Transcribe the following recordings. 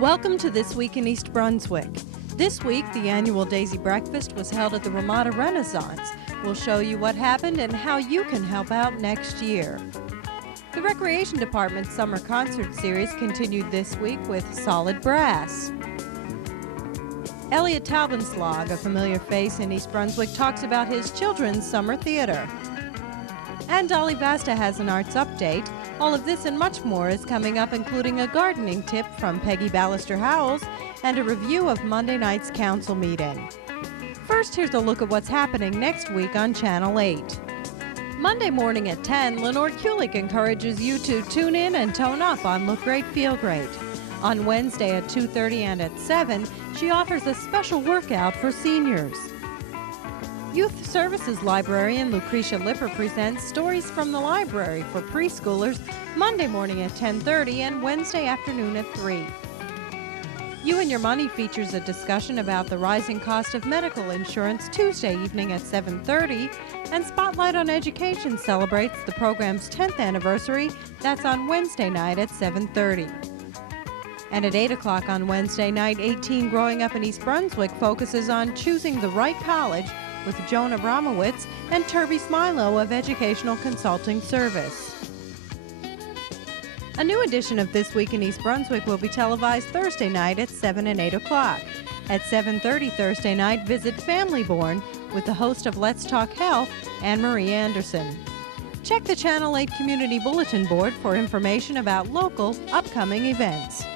Welcome to This Week in East Brunswick. This week, the annual Daisy Breakfast was held at the Ramada Renaissance. We'll show you what happened and how you can help out next year. The Recreation Department's Summer Concert Series continued this week with Solid Brass. Elliot Taubenslag, a familiar face in East Brunswick, talks about his children's summer theater. And Dolly Vasta has an arts update. All of this and much more is coming up, including a gardening tip from Peggy Ballister-Howells and a review of Monday night's council meeting. First, here's a look at what's happening next week on Channel 8. Monday morning at 10, Lenore Kulik encourages you to tune in and tone up on Look Great, Feel Great. On Wednesday at 2:30 and at 7, she offers a special workout for seniors. Youth Services librarian Lucretia Lipper presents Stories from the Library for preschoolers Monday morning at 10:30 and Wednesday afternoon at 3. You and Your Money features a discussion about the rising cost of medical insurance Tuesday evening at 7:30, and Spotlight on Education celebrates the program's 10th anniversary. That's on Wednesday night at 7:30. And at 8 o'clock on Wednesday night, 18 Growing Up in East Brunswick focuses on choosing the right college with Joan Abramowitz and Turby Smilo of Educational Consulting Service. A new edition of This Week in East Brunswick will be televised Thursday night at 7 and 8 o'clock. At 7:30 Thursday night, visit Family Born with the host of Let's Talk Health, Anne-Marie Anderson. Check the Channel 8 Community Bulletin Board for information about local upcoming events.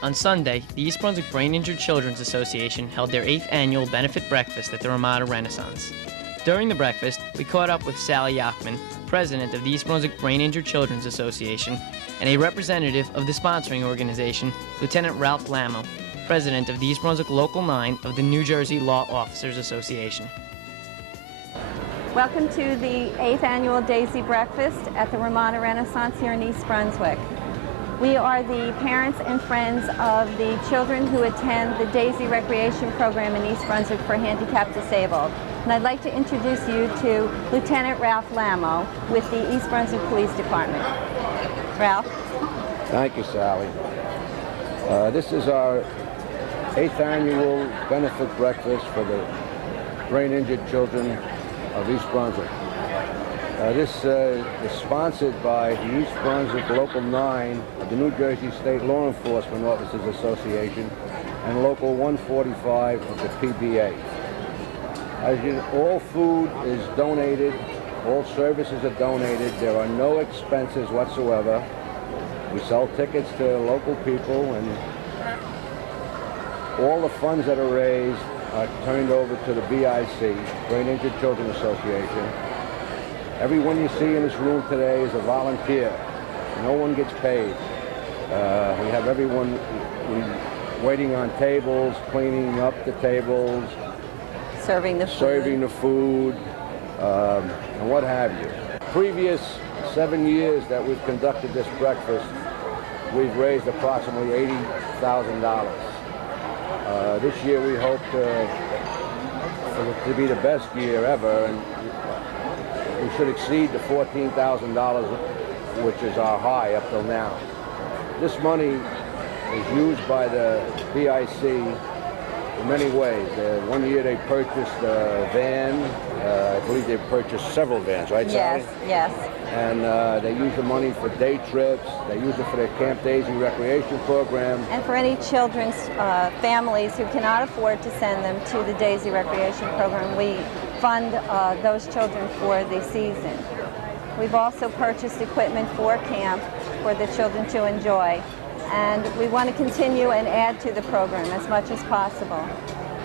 On Sunday, the East Brunswick Brain Injured Children's Association held their 8th annual benefit breakfast at the Ramada Renaissance. During the breakfast, we caught up with Sally Yachman, president of the East Brunswick Brain Injured Children's Association, and a representative of the sponsoring organization, Lieutenant Ralph Lamo, president of the East Brunswick Local 9 of the New Jersey Law Officers Association. Welcome to the 8th annual Daisy Breakfast at the Ramada Renaissance here in East Brunswick. We are the parents and friends of the children who attend the Daisy Recreation Program in East Brunswick for handicapped disabled. And I'd like to introduce you to Lieutenant Ralph Lamo with the East Brunswick Police Department. Ralph? Thank you, Sally. This is our 8th annual benefit breakfast for the brain injured children of East Brunswick. This is sponsored by the East Brunswick Local 9 of the New Jersey State Law Enforcement Officers Association and Local 145 of the PBA. As you know, all food is donated, all services are donated, there are no expenses whatsoever. We sell tickets to local people, and all the funds that are raised are turned over to the BIC, Brain Injured Children Association. Everyone you see in this room today is a volunteer. No one gets paid. We have everyone waiting on tables, cleaning up the tables, Serving the food, and what have you. Previous 7 years that we've conducted this breakfast, we've raised approximately $80,000. This year we hope for it to be the best year ever, and we should exceed the $14,000, which is our high up till now. This money is used by the BIC in many ways. One year they purchased a van. I believe they purchased several vans, right, Sally? Yes. And they use the money for day trips. They use it for their Camp Daisy recreation program. And for any children's families who cannot afford to send them to the Daisy Recreation Program, we fund those children for the season. We've also purchased equipment for camp for the children to enjoy, and we want to continue and add to the program as much as possible.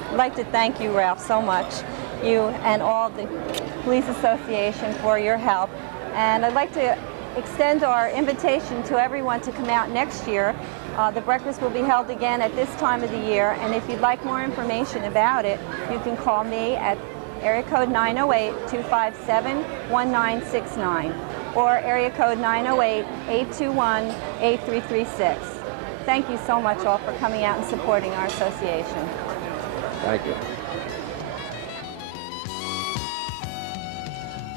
I'd like to thank you, Ralph, so much, you and all the Police Association, for your help. And I'd like to extend our invitation to everyone to come out next year. The breakfast will be held again at this time of the year, and if you'd like more information about it, you can call me at area code 908-257-1969 or area code 908-821-8336. Thank you so much all for coming out and supporting our association. Thank you.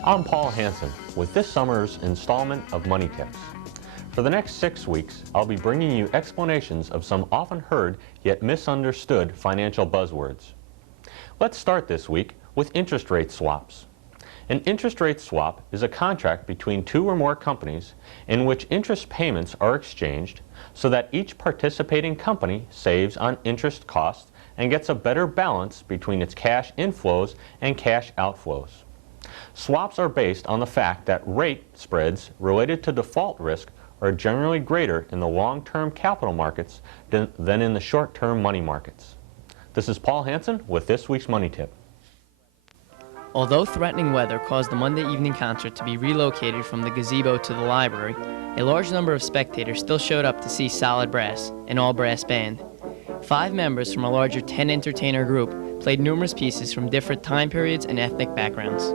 I'm Paul Hansen with this summer's installment of Money Tips. For the next 6 weeks, I'll be bringing you explanations of some often heard yet misunderstood financial buzzwords. Let's start this week with interest rate swaps. An interest rate swap is a contract between two or more companies in which interest payments are exchanged so that each participating company saves on interest costs and gets a better balance between its cash inflows and cash outflows. Swaps are based on the fact that rate spreads related to default risk are generally greater in the long-term capital markets than in the short-term money markets. This is Paul Hansen with this week's Money Tip. Although threatening weather caused the Monday evening concert to be relocated from the gazebo to the library, a large number of spectators still showed up to see Solid Brass, an all-brass band. 5 members from a larger 10-entertainer group played numerous pieces from different time periods and ethnic backgrounds.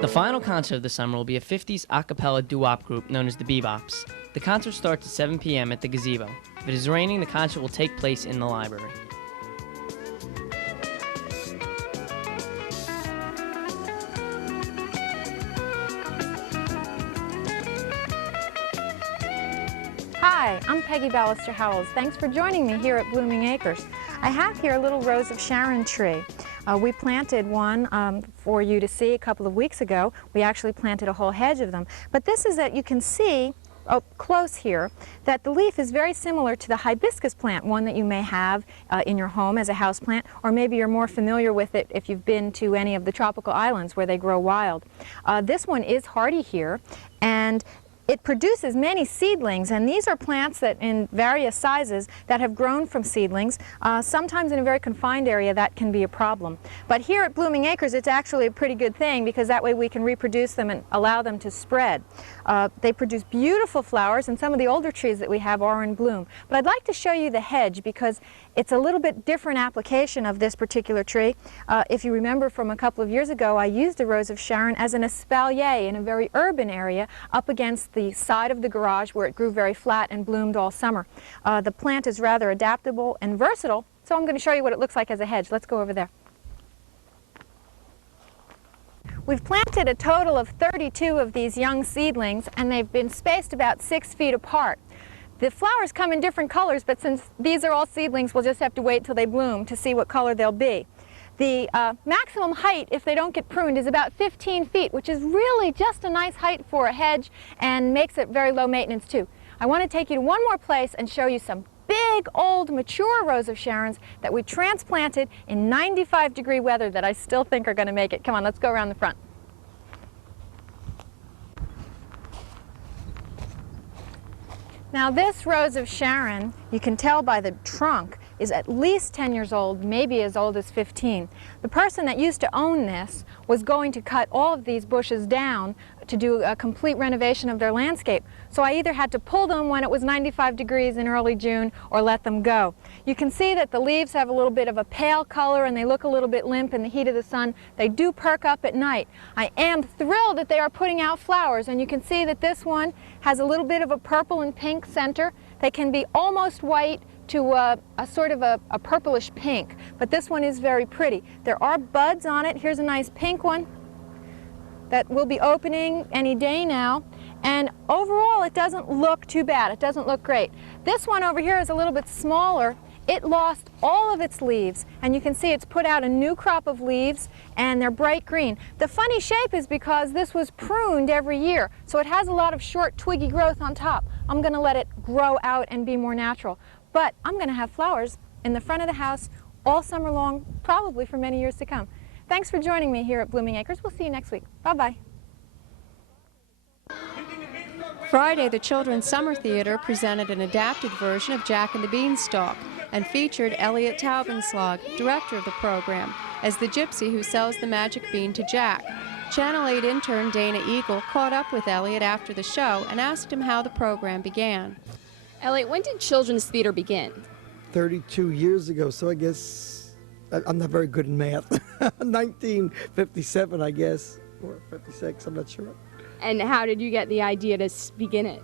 The final concert of the summer will be a 50s a cappella doo-wop group known as the Bebops. The concert starts at 7 p.m. at the gazebo. If it is raining, the concert will take place in the library. Hi, I'm Peggy Ballister-Howells. Thanks for joining me here at Blooming Acres. I have here a little Rose of Sharon tree. We planted one for you to see a couple of weeks ago. We actually planted a whole hedge of them. But this is that you can see up close here that the leaf is very similar to the hibiscus plant, one that you may have in your home as a house plant, or maybe you're more familiar with it if you've been to any of the tropical islands where they grow wild. This one is hardy here, and it produces many seedlings, and these are plants that in various sizes that have grown from seedlings. Sometimes in a very confined area that can be a problem. But here at Blooming Acres it's actually a pretty good thing because that way we can reproduce them and allow them to spread. They produce beautiful flowers, and some of the older trees that we have are in bloom. But I'd like to show you the hedge because it's a little bit different application of this particular tree. If you remember from a couple of years ago, I used a Rose of Sharon as an espalier in a very urban area up against the side of the garage where it grew very flat and bloomed all summer. The plant is rather adaptable and versatile, so I'm going to show you what it looks like as a hedge. Let's go over there. We've planted a total of 32 of these young seedlings, and they've been spaced about 6 feet apart. The flowers come in different colors, but since these are all seedlings, we'll just have to wait till they bloom to see what color they'll be. The maximum height, if they don't get pruned, is about 15 feet, which is really just a nice height for a hedge and makes it very low maintenance too. I want to take you to one more place and show you some big, old, mature Rose of Sharons that we transplanted in 95-degree weather that I still think are going to make it. Come on, let's go around the front. Now this Rose of Sharon, you can tell by the trunk, is at least 10 years old, maybe as old as 15. The person that used to own this was going to cut all of these bushes down to do a complete renovation of their landscape. So I either had to pull them when it was 95 degrees in early June or let them go. You can see that the leaves have a little bit of a pale color and they look a little bit limp in the heat of the sun. They do perk up at night. I am thrilled that they are putting out flowers, and you can see that this one has a little bit of a purple and pink center. They can be almost white to a sort of a purplish pink, but this one is very pretty. There are buds on it. Here's a nice pink one that will be opening any day now. And overall, it doesn't look too bad. It doesn't look great. This one over here is a little bit smaller. It lost all of its leaves, and you can see it's put out a new crop of leaves, and they're bright green. The funny shape is because this was pruned every year, so it has a lot of short, twiggy growth on top. I'm going to let it grow out and be more natural. But I'm going to have flowers in the front of the house all summer long, probably for many years to come. Thanks for joining me here at Blooming Acres. We'll see you next week. Bye-bye. Friday, the Children's Summer Theater presented an adapted version of Jack and the Beanstalk and featured Elliot Taubenslag, director of the program, as the gypsy who sells the magic bean to Jack. Channel 8 intern Dana Eagle caught up with Elliot after the show and asked him how the program began. Elliot, when did children's theater begin? 32 years ago, so I guess I'm not very good in math. 1957, I guess, or 56, I'm not sure. And how did you get the idea to begin it?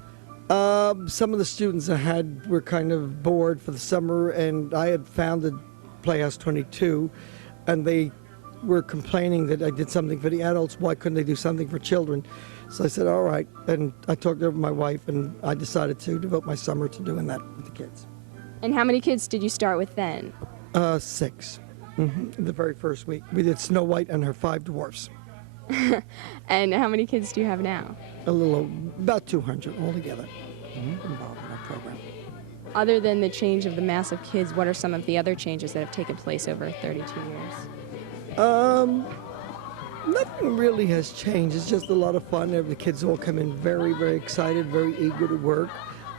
Some of the students I had were kind of bored for the summer, and I had founded Playhouse 22, and they were complaining that I did something for the adults. Why couldn't they do something for children? So I said, all right, and I talked over my wife, and I decided to devote my summer to doing that with the kids. And how many kids did you start with then? 6. The very first week. We did Snow White and her 5 dwarfs. And how many kids do you have now? About 200 altogether involved in our program. Other than the change of the mass of kids, what are some of the other changes that have taken place over 32 years? Nothing really has changed. It's just a lot of fun. The kids all come in very, very excited, very eager to work.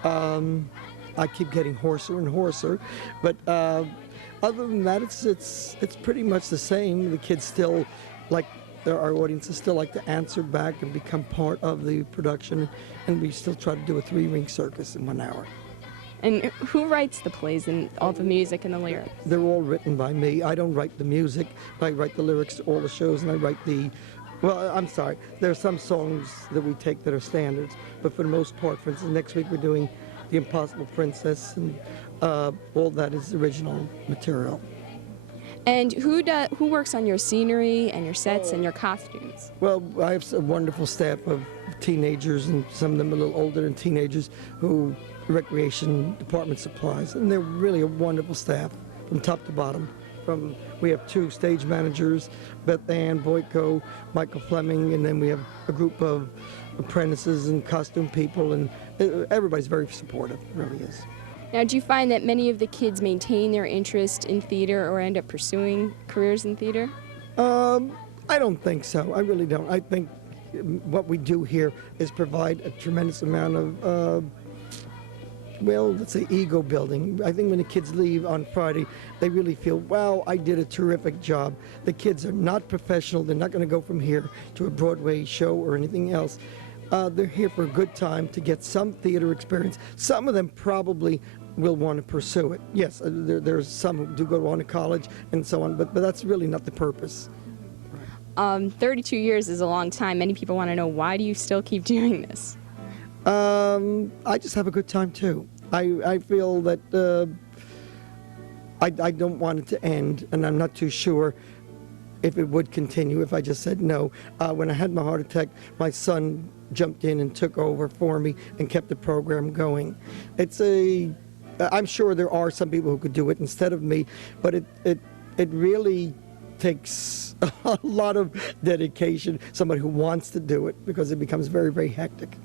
I keep getting hoarser and hoarser, but other than that, it's pretty much the same. The kids still like. Our audiences still like to answer back and become part of the production, and we still try to do a 3-ring circus in 1 hour. And who writes the plays and all the music and the lyrics? They're all written by me. I don't write the music. I write the lyrics to all the shows, and I write I'm sorry, there are some songs that we take that are standards, but for the most part, for instance, next week we're doing The Impossible Princess, and all that is original material. And who works on your scenery and your sets and your costumes? Well, I have a wonderful staff of teenagers, and some of them a little older than teenagers, who recreation department supplies, and they're really a wonderful staff from top to bottom. We have 2 stage managers, Beth Ann Boyko, Michael Fleming, and then we have a group of apprentices and costume people, and everybody's very supportive, it really is. Now, do you find that many of the kids maintain their interest in theater or end up pursuing careers in theater? I don't think so. I really don't. I think what we do here is provide a tremendous amount of, let's say ego building. I think when the kids leave on Friday, they really feel, wow, I did a terrific job. The kids are not professional. They're not going to go from here to a Broadway show or anything else. They're here for a good time to get some theater experience. Some of them probably will want to pursue it. Yes, there's some who do go on to college and so on, but that's really not the purpose. 32 years is a long time. Many people want to know, why do you still keep doing this? I just have a good time too. I feel that I don't want it to end, and I'm not too sure if it would continue if I just said no. When I had my heart attack, my son jumped in and took over for me and kept the program going. I'm sure there are some people who could do it instead of me, but it really takes a lot of dedication, somebody who wants to do it, because it becomes very, very hectic.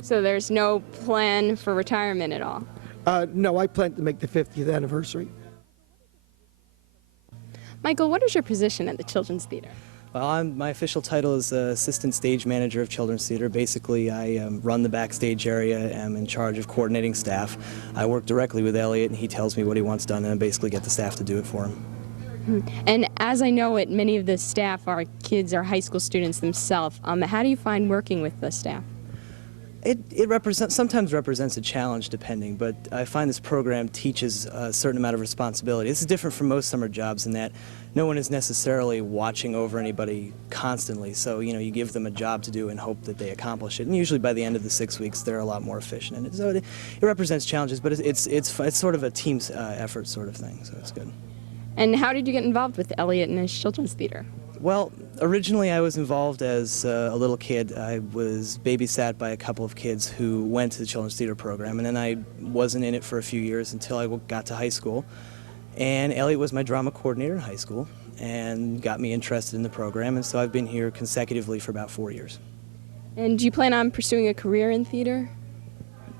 So there's no plan for retirement at all? No, I plan to make the 50th anniversary. Michael, what is your position at the Children's Theater? Well, my official title is Assistant Stage Manager of Children's Theater. Basically, I run the backstage area, am in charge of coordinating staff. I work directly with Elliot, and he tells me what he wants done, and I basically get the staff to do it for him. And as I know it, many of the staff are kids or high school students themselves. How do you find working with the staff? It sometimes represents a challenge, depending, but I find this program teaches a certain amount of responsibility. This is different from most summer jobs in that no one is necessarily watching over anybody constantly, so you give them a job to do and hope that they accomplish it, and usually by the end of the 6 weeks they're a lot more efficient. And so it represents challenges, but it's sort of a team effort sort of thing, so it's good. And how did you get involved with Elliot and his children's theater? Well, originally I was involved as a little kid. I was babysat by a couple of kids who went to the children's theater program, and then I wasn't in it for a few years until I got to high school. And Elliot was my drama coordinator in high school and got me interested in the program, and so I've been here consecutively for about 4 years. And do you plan on pursuing a career in theater?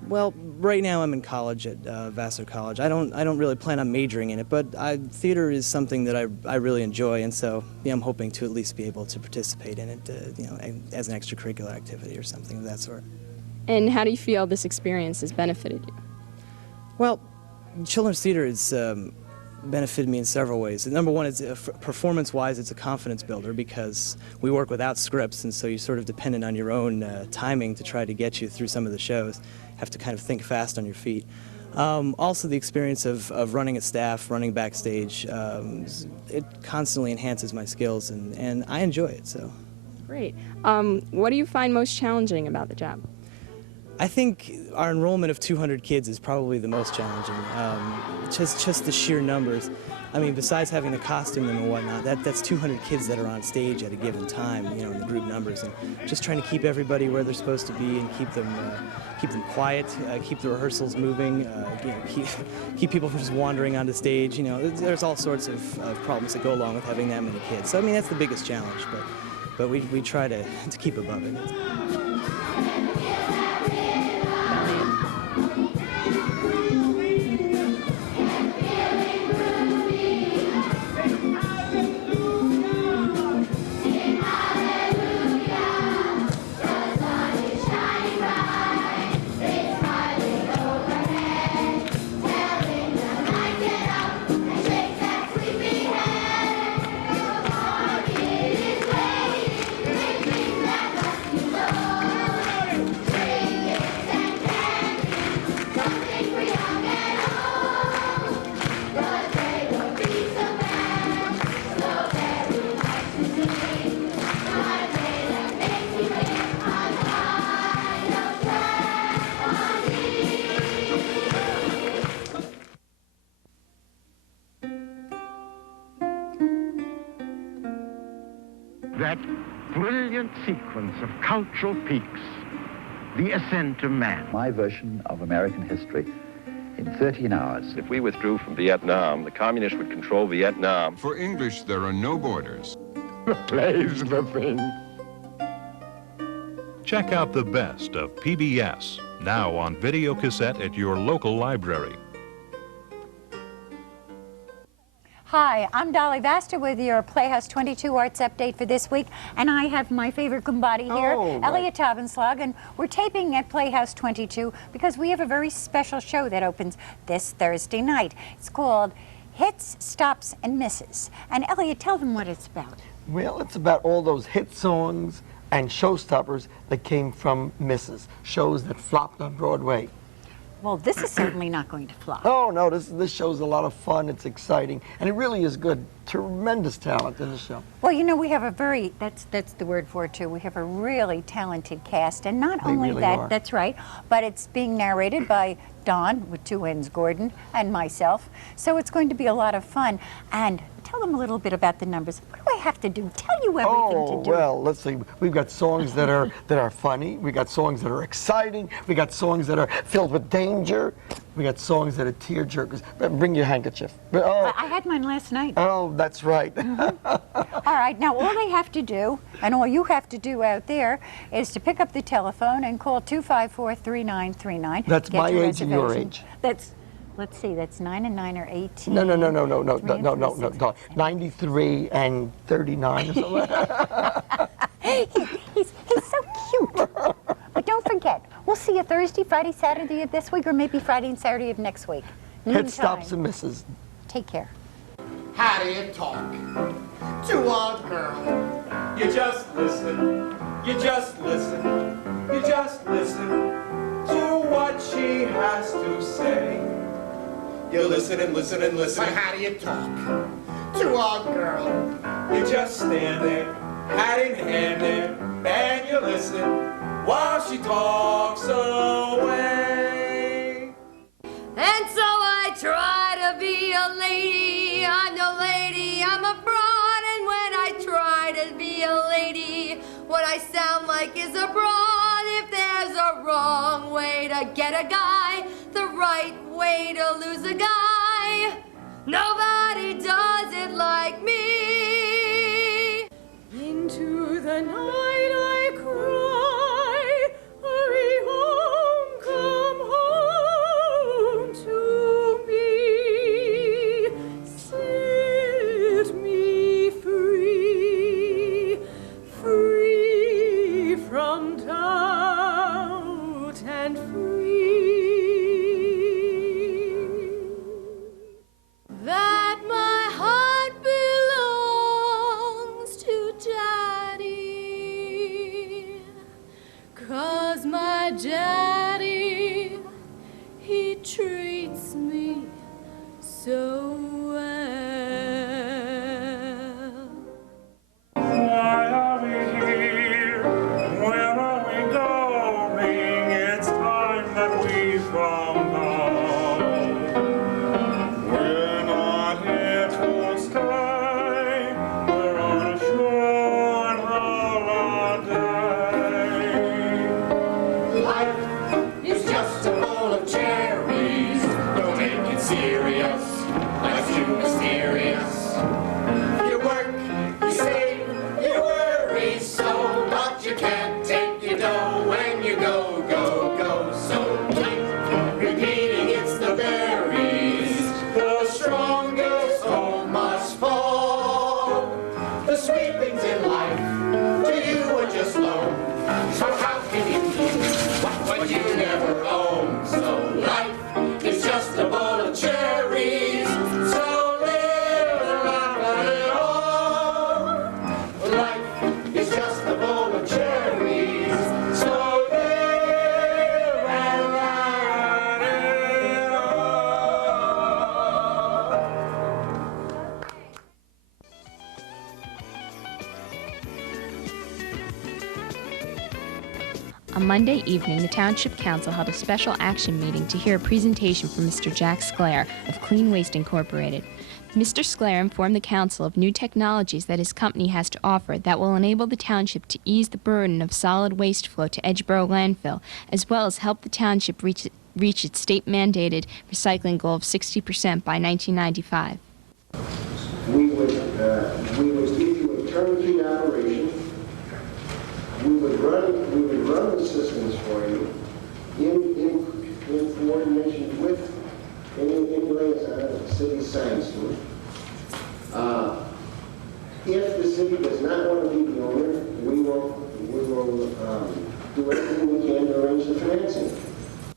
Well, right now I'm in college at Vassar College. I don't really plan on majoring in it, but theater is something that I really enjoy, and so I'm hoping to at least be able to participate in it, as an extracurricular activity or something of that sort. And how do you feel this experience has benefited you? Well, children's theater has benefited me in several ways. Number one is performance-wise, it's a confidence builder because we work without scripts, and so you're sort of dependent on your own timing to try to get you through some of the shows. Have to kind of think fast on your feet. Also, the experience of running a staff, running backstage, it constantly enhances my skills, and I enjoy it. So, great. What do you find most challenging about the job? I think our enrollment of 200 kids is probably the most challenging. Just the sheer numbers. I mean, besides having to costume them and whatnot, that's 200 kids that are on stage at a given time, in the group numbers, and just trying to keep everybody where they're supposed to be and keep them quiet, keep the rehearsals moving, keep people from just wandering onto stage. There's all sorts of problems that go along with having that many kids. So I mean, that's the biggest challenge, but we try to keep above it. That brilliant sequence of cultural peaks, the ascent of man. My version of American history in 13 hours. If we withdrew from Vietnam, the communists would control Vietnam. For English, there are no borders. The play's the thing. Check out the best of PBS, now on video cassette at your local library. Hi, I'm Dolly Vasta with your Playhouse 22 Arts Update for this week, and I have my favorite kumbadi here, Elliot Tabenslag, and we're taping at Playhouse 22 because we have a very special show that opens this Thursday night. It's called Hits, Stops, and Misses. And Elliot, tell them what it's about. Well, it's about all those hit songs and showstoppers that came from misses, shows that flopped on Broadway. Well, this is certainly not going to flop. Oh, no, this show's a lot of fun. It's exciting, and it really is good. Tremendous talent in the show. Well, you know, we have a very, that's the word for it, too. We have a really talented cast, and not only really that, are. that's right, but it's being narrated by Don, with two N's, Gordon, and myself. So it's going to be a lot of fun. And tell them a little bit about the numbers. What do I have to do? Tell you everything to do. Well, let's see. We've got songs that are funny. We got songs that are exciting. We got songs that are filled with danger. We got songs that are tear jerkers. Bring your handkerchief. I had mine last night. Oh, that's right. All right. Now, all they have to do, and all you have to do out there, is to pick up the telephone and call 254-3939. That's my age and your age. That's Let's see, that's 9 and 9 are 18. No. 93 and 39 or something. He's so cute. But don't forget, we'll see you Thursday, Friday, Saturday of this week, or maybe Friday and Saturday of next week. Head stops and misses. Take care. How do you talk to a girl? You just listen, you just listen, you just listen to what she has to say. You listen and listen and listen. But how do you talk to a girl? You just stand there, hat in hand there, and you listen while she talks away. And so I try to be a lady. I'm no lady, I'm a broad. And when I try to be a lady, what I sound like is a broad. If there's a wrong way to get a guy, the right way to lose a guy, nobody does it like me. Into the night I cry, hurry home, come home to me. Set me free, free from doubt and free. That my heart belongs to Daddy, 'cause my Daddy, he treats me so well. Why are we here? Where are we going? It's time that we found out. We're not here to stay. We're on a short holiday. Life is just a bowl of cherries. Don't make it serious. Life's too mysterious. You work, you save, you worry so, but you can't take your dough when you go. So keep repeating it's the berries. The strongest hope must fall. The sweet things in life to you are just loan. So how can you keep what you never own? So life is just a bowl of cherries. So live and it all. Life is just a bowl of cherries. So live and it all. On Monday evening, the Township Council held a special action meeting to hear a presentation from Mr. Jack Sclair of Clean Waste Incorporated. Mr. Sclair informed the council of new technologies that his company has to offer that will enable the township to ease the burden of solid waste flow to Edgeboro landfill, as well as help the township reach its state-mandated recycling goal of 60% by 1995. We would give you a turnkey operation. We would run the systems for you in coordination with any liaison of the city signs to it. If the city does not want to be the owner, we will do everything we can to arrange the financing.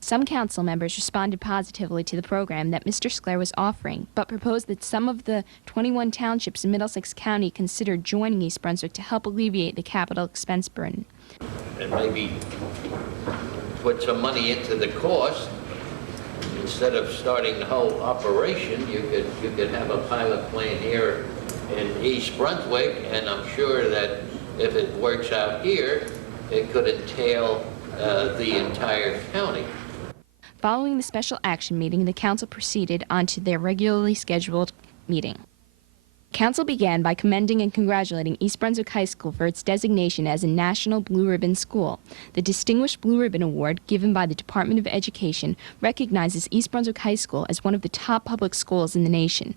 Some council members responded positively to the program that Mr. Sclair was offering, but proposed that some of the 21 townships in Middlesex County consider joining East Brunswick to help alleviate the capital expense burden. And maybe put some money into the cost. Instead of starting the whole operation, you could have a pilot plant here in East Brunswick, and I'm sure that if it works out here, it could entail the entire county. Following the special action meeting, the council proceeded onto their regularly scheduled meeting. Council began by commending and congratulating East Brunswick High School for its designation as a National Blue Ribbon School. The Distinguished Blue Ribbon Award, given by the Department of Education, recognizes East Brunswick High School as one of the top public schools in the nation.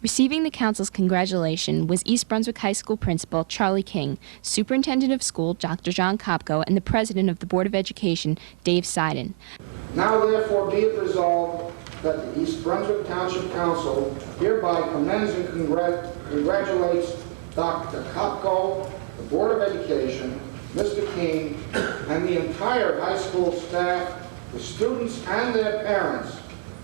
Receiving the council's congratulation was East Brunswick High School Principal Charlie King, Superintendent of School Dr. John Kopko, and the President of the Board of Education, Dave Seiden. Now therefore be it resolved that the East Brunswick Township Council hereby commends and congratulates Dr. Kopko, the Board of Education, Mr. King, and the entire high school staff, the students and their parents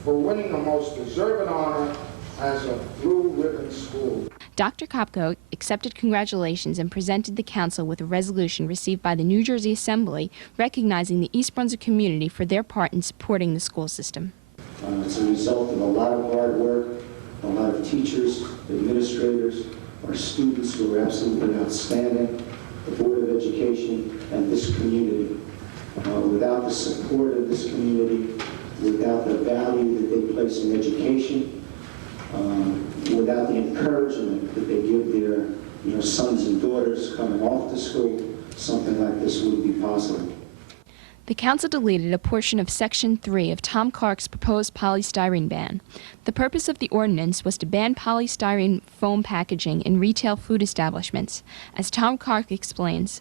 for winning the most deserved honor as a Blue Ribbon School. Dr. Kopko accepted congratulations and presented the council with a resolution received by the New Jersey Assembly recognizing the East Brunswick community for their part in supporting the school system. It's a result of a lot of hard work, a lot of teachers, administrators, our students who are absolutely outstanding, the Board of Education, and this community. Without the support of this community, without the value that they place in education, without the encouragement that they give their sons and daughters coming off to school, something like this wouldn't be possible. The council deleted a portion of Section 3 of Tom Clark's proposed polystyrene ban. The purpose of the ordinance was to ban polystyrene foam packaging in retail food establishments. As Tom Clark explains,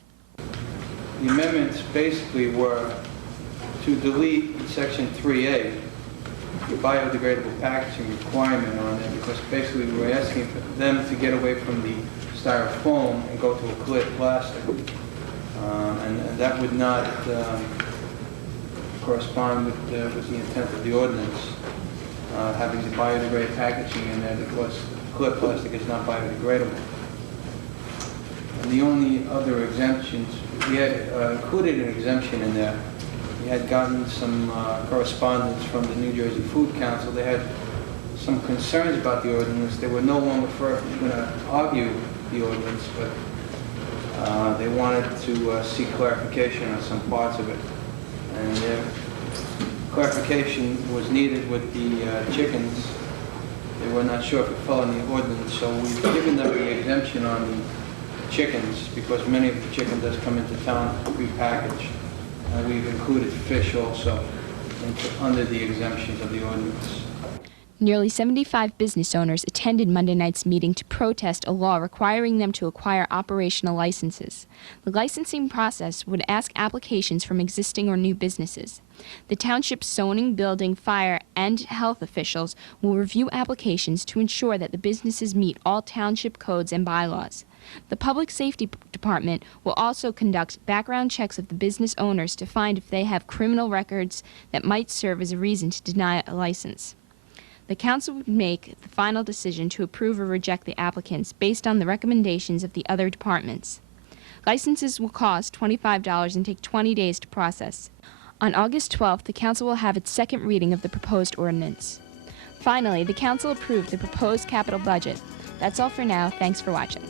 the amendments basically were to delete Section 3A, the biodegradable packaging requirement on it, because basically we were asking for them to get away from the styrofoam and go to a clear plastic. And that would not correspond with the intent of the ordinance, having the biodegradable packaging in there, because clear plastic is not biodegradable. And the only other exemptions, we had included an exemption in there. We had gotten some correspondence from the New Jersey Food Council. They had some concerns about the ordinance. They were no longer going to argue the ordinance, but they wanted to seek clarification on some parts of it. And clarification was needed with the chickens. They were not sure if it fell in the ordinance, so we've given them the exemption on the chickens, because many of the chicken does come into town prepackaged. And we've included fish also under the exemptions of the ordinance. nearly 75 business owners attended Monday night's meeting to protest a law requiring them to acquire operational licenses. The licensing process would ask applications from existing or new businesses. The township's zoning, building, fire, and health officials will review applications to ensure that the businesses meet all township codes and bylaws. The Public Safety Department will also conduct background checks of the business owners to find if they have criminal records that might serve as a reason to deny a license. The council would make the final decision to approve or reject the applicants based on the recommendations of the other departments. Licenses will cost $25 and take 20 days to process. On August 12th, the council will have its second reading of the proposed ordinance. Finally, the council approved the proposed capital budget. That's all for now. Thanks for watching.